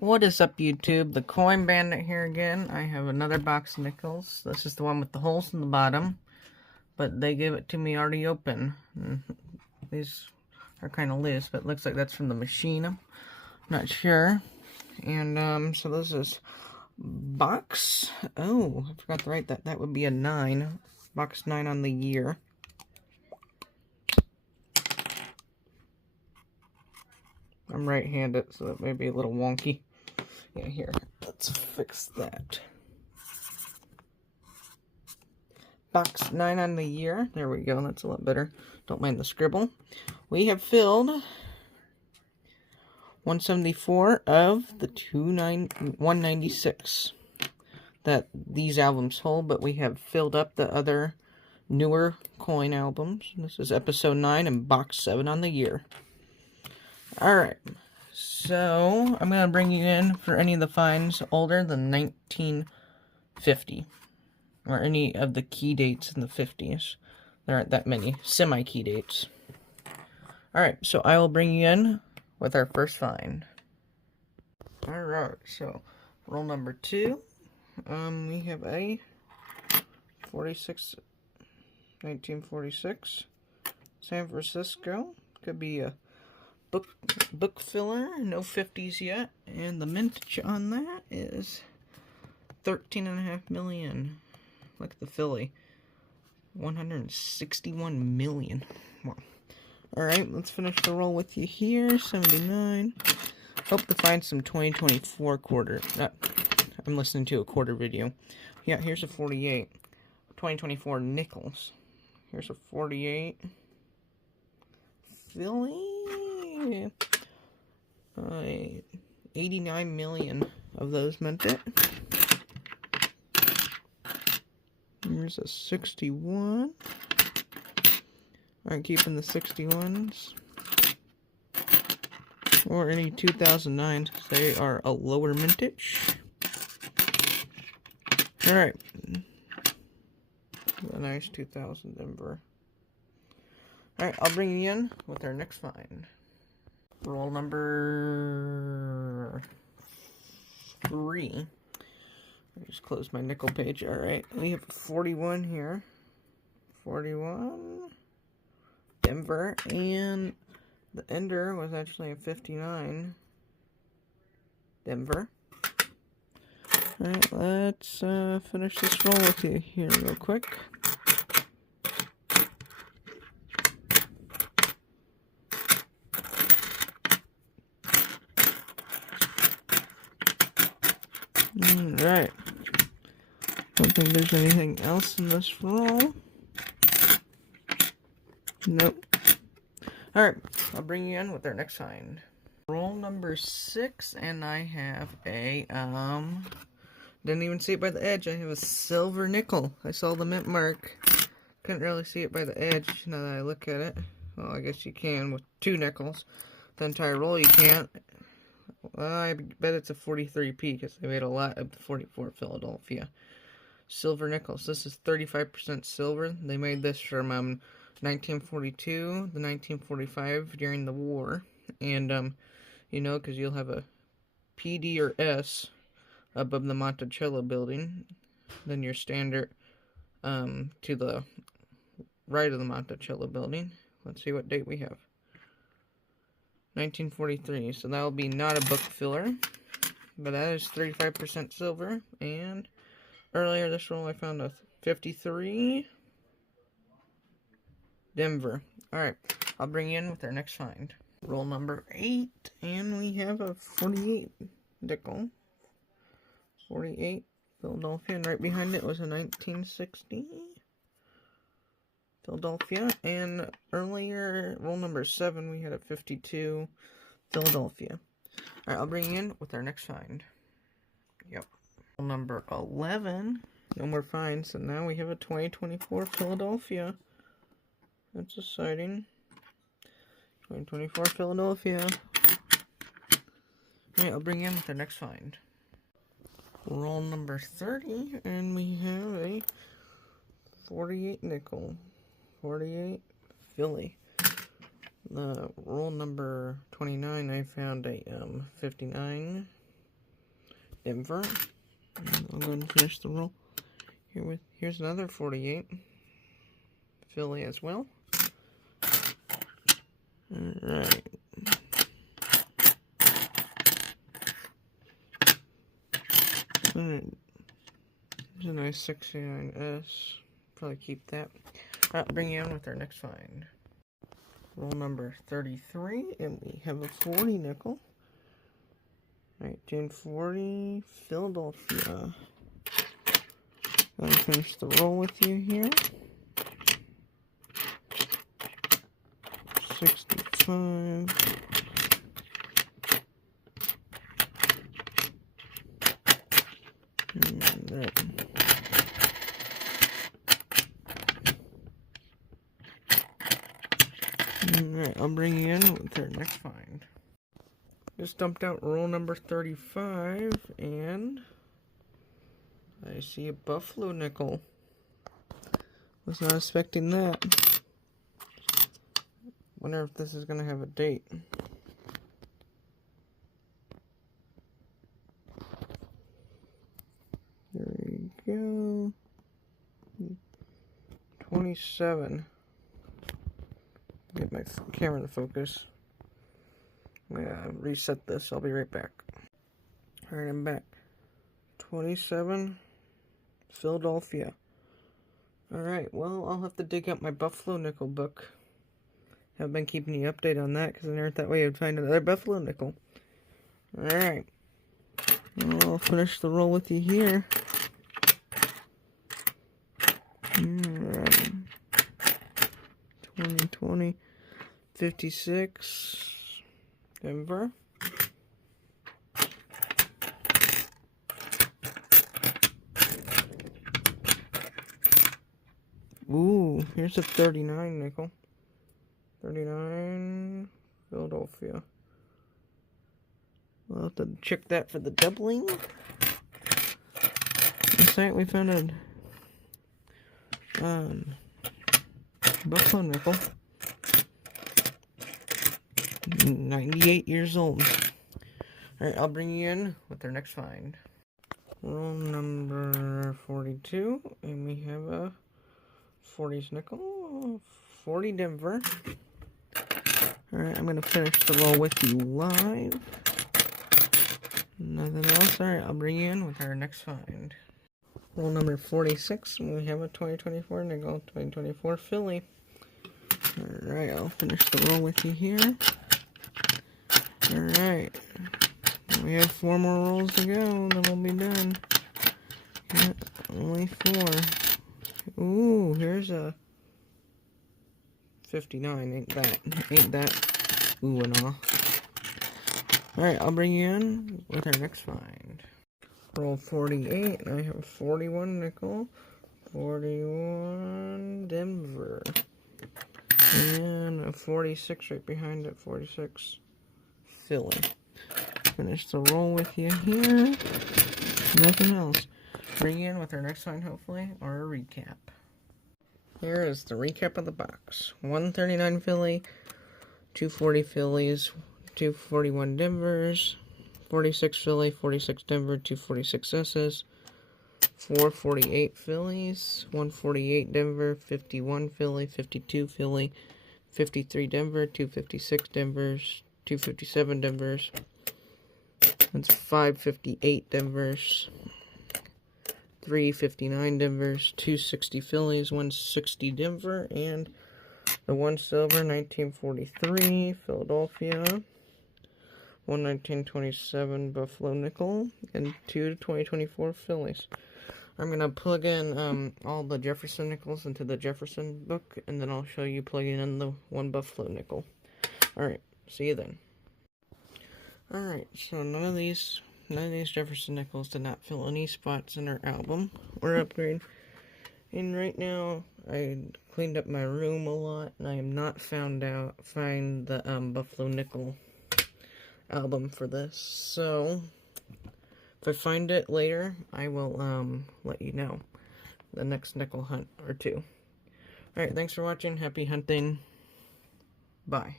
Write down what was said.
What is up, YouTube? The Coin Bandit here again. I have another box of nickels. This is the one with the holes in the bottom, but they gave it to me already open. These are kind of loose, but it looks like that's from the machine. I'm not sure. And so this is box. Oh, I forgot to write that. That would be a 9. Box 9 on the year. I'm right-handed, so that may be a little wonky. Yeah, here, let's fix that. Box 9 on the year. There we go, that's a lot better. Don't mind the scribble. We have filled 174 of the 196 that these albums hold, but we have filled up the other newer coin albums. This is episode 9 and box 7 on the year. Alright, so I'm going to bring you in for any of the finds older than 1950, or any of the key dates in the 50s. There aren't that many semi-key dates. Alright, so I will bring you in with our first find. Alright, so roll number 2. We have a 1946 San Francisco. Could be a book filler, no 50s yet, and the mintage on that is 13.5 million. Look at the Philly, 161 million. Wow. All right, let's finish the roll with you here. 79. Hope to find some 2024 quarter. I'm listening to a quarter video. Yeah, here's a 48. 2024 nickels. Here's a 48. Philly. 89 million of those meant it. Here's a 61. I'm keeping the 61s. Or any 2009s. They are a lower mintage. Alright. A nice 2000 Denver. Alright, I'll bring you in with our next find. Roll number 3. I just closed my nickel page. Alright, we have 41 here. 41. Denver. And the ender was actually a 59. Denver. Alright, let's finish this roll with you here real quick. Alright. Don't think there's anything else in this roll. Nope. Alright, I'll bring you in with our next find. Roll number 6, and I have a, didn't even see it by the edge. I have a silver nickel. I saw the mint mark. Couldn't really see it by the edge now that I look at it. Well, I guess you can with 2 nickels. The entire roll you can't. Well, I bet it's a 43p because they made a lot of the 44 Philadelphia. Silver nickels. This is 35% silver. They made this from 1942 to 1945 during the war. And, you know, because you'll have a PD or S above the Monticello building. Then your standard to the right of the Monticello building. Let's see what date we have. 1943, so that will be not a book filler, but that is 35% silver. And earlier this roll I found a 53 Denver. Alright, I'll bring you in with our next find. Roll number 8, and we have a 48 nickel. 48 Philadelphia, and right behind it was a 1960 Philadelphia, and earlier, roll number 7, we had a 52 Philadelphia. Alright, I'll bring you in with our next find. Yep. Roll number 11, no more finds, so now we have a 2024 Philadelphia. That's exciting. 2024 Philadelphia. Alright, I'll bring you in with our next find. Roll number 30, and we have a 48 nickel. 48 Philly. The roll number 29, I found a 59 Denver. And I'll go ahead and finish the roll. Here's another 48. Philly as well. Alright. Alright. There's a nice 69S. Probably keep that. I'll bring you on with our next find. Roll number 33, and we have a 40 nickel. 1940 Philadelphia. Let me finish the roll with you here. 65. Alright. Alright, I'll bring you in with our next find. Just dumped out roll number 35, and I see a Buffalo nickel. Was not expecting that. Wonder if this is going to have a date. There we go. 27. Get my camera to focus. I'm gonna reset this. I'll be right back. Alright, I'm back. 27 Philadelphia. Alright, well, I'll have to dig up my Buffalo nickel book. Haven't been keeping you updated on that because I never thought we would find another Buffalo nickel. Alright. I'll finish the roll with you here. Alright. 2020 56 Denver. Ooh, here's a 39 nickel. 39 Philadelphia. We'll have to check that for the doubling. Last night we found a Buffalo nickel. 98 years old. Alright, I'll bring you in with our next find. Roll number 42, and we have a 40s nickel. 40 Denver. Alright, I'm going to finish the roll with you live. Nothing else. Alright, I'll bring you in with our next find. Roll number 46, and we have a 2024 nickel. 2024 Philly. Alright, I'll finish the roll with you here. Alright. We have 4 more rolls to go, then we'll be done. Yeah, only 4. Ooh, here's a 59. Ain't that ooh and ah. Alright, I'll bring you in with our next find. Roll 48, and I have a 41 nickel. 41 Denver. And a 46 right behind it, 46 Philly. Finish the roll with you here. Nothing else. Bring you in with our next find, hopefully, or a recap. Here is the recap of the box. 139 Philly, 240 Phillies, 241 Denvers, 46 Philly, 46 Denver, 246 S's, 448 Phillies, 148 Denver, 51 Philly, 52 Philly, 53 Denver, 256 Denvers, 257 Denvers. That's 558 Denvers, 359 Denvers, 260 Phillies, 160 Denver, and the 1 silver 1943 Philadelphia, 1 1927 Buffalo nickel, and 2 2024 Phillies. I'm going to plug in all the Jefferson nickels into the Jefferson book, and then I'll show you plugging in the 1 Buffalo nickel. Alright, see you then. Alright, so none of these Jefferson nickels did not fill any spots in our album or upgrade. And right now, I cleaned up my room a lot, and I am not find the Buffalo nickel album for this. So if I find it later, I will let you know the next nickel hunt or two. Alright, thanks for watching. Happy hunting. Bye.